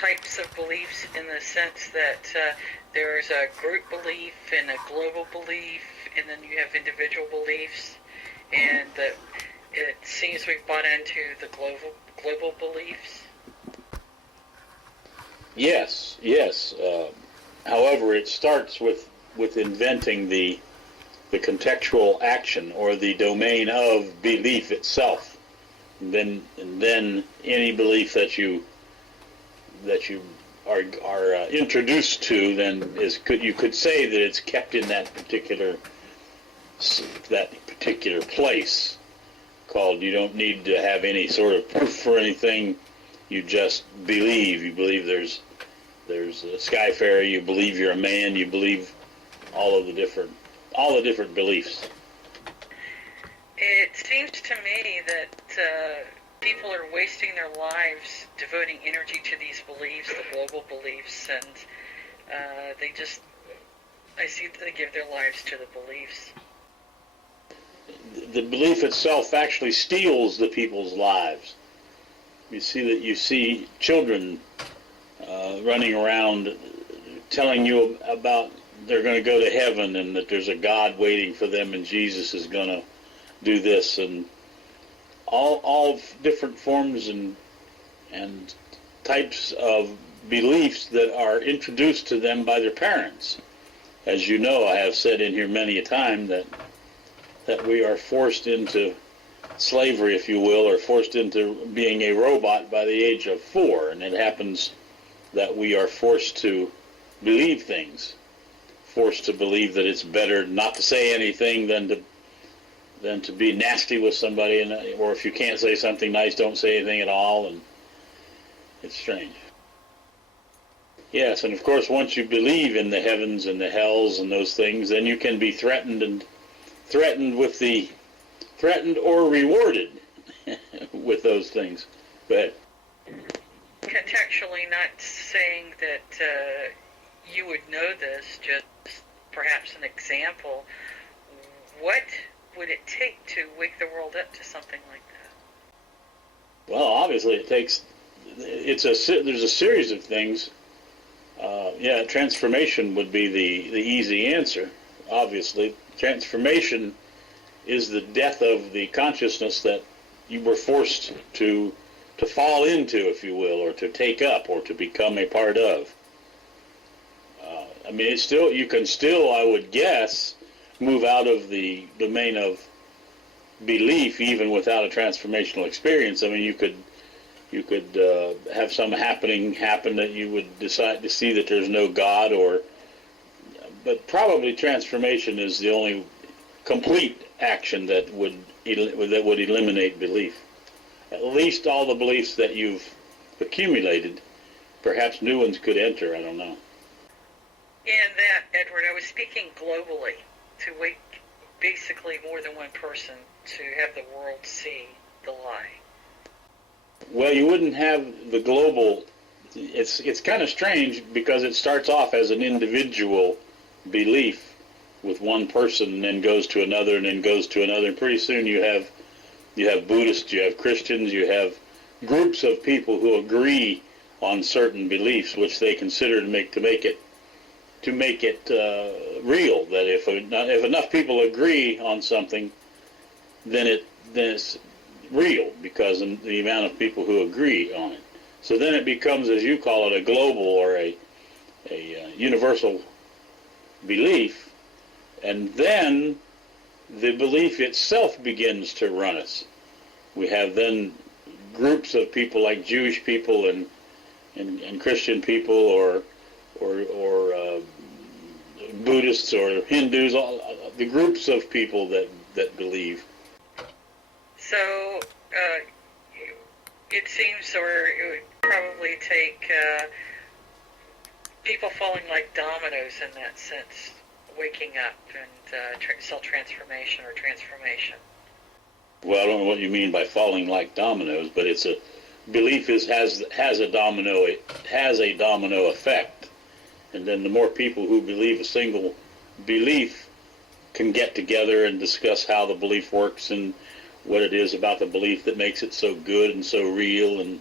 types of beliefs in the sense that there's a group belief and a global belief, and then you have individual beliefs, and it seems we've bought into the global beliefs. Yes, yes. However, it starts with inventing the contextual action or the domain of belief itself. And then any belief that you are introduced to then you could say that it's kept in that particular place. Called, you don't need to have any sort of proof for anything. You just believe. You believe there's a sky fairy. You believe you're a man. You believe all the different beliefs. It seems to me that people are wasting their lives devoting energy to these beliefs, the global beliefs, and I see they give their lives to the beliefs. The belief itself actually steals the people's lives. You see children running around telling you about they're going to go to heaven and that there's a God waiting for them and Jesus is going to do this, and all different forms and types of beliefs that are introduced to them by their parents. As you know, I have said in here many a time that we are forced into slavery, if you will, or forced into being a robot by the age of 4, and it happens that we are forced to believe things, forced to believe that it's better not to say anything than to be nasty with somebody, or if you can't say something nice, don't say anything at all, and it's strange. Yes, and of course, once you believe in the heavens and the hells and those things, then you can be threatened or rewarded with those things. Go ahead. Contextually, not saying that you would know this, just perhaps an example. What would it take to wake the world up to something like that? Well, obviously there's a series of things. Transformation would be the easy answer. Obviously, transformation is the death of the consciousness that you were forced to fall into, if you will, or to take up, or to become a part of. You can still, I would guess, move out of the domain of belief even without a transformational experience. I mean, you could have some happen that you would decide to see that there's no God, but probably transformation is the only complete action that would eliminate belief. At least all the beliefs that you've accumulated, perhaps new ones could enter, I don't know. In that, Edward, I was speaking globally, to wake basically more than one person to have the world see the lie. Well, you wouldn't have the global. It's kind of strange because it starts off as an individual belief with one person, and then goes to another, and then goes to another, and pretty soon you have Buddhists, you have Christians, you have groups of people who agree on certain beliefs, which they consider to make it real. That if enough people agree on something, then it's real, because of the amount of people who agree on it. So then it becomes, as you call it, a global or a universal belief, and then the belief itself begins to run us. We have then groups of people like Jewish people and Christian people or Buddhists or Hindus, all the groups of people that believe. So it seems, or it would probably take people falling like dominoes in that sense, waking up and self-transformation or transformation. Well, I don't know what you mean by falling like dominoes, but it's a belief has a domino effect, and then the more people who believe a single belief can get together and discuss how the belief works and what it is about the belief that makes it so good and so real, and